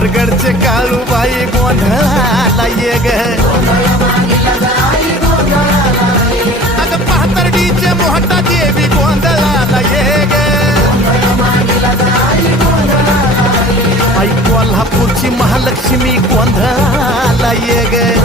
पाथरगडचे काळूबाई गोंधळाला ये ग अगं पाथर्डीचे मोहटा देवी गोंधळाला ये ग आई कोल्हापूरची महालक्ष्मी गोंधळाला ये ग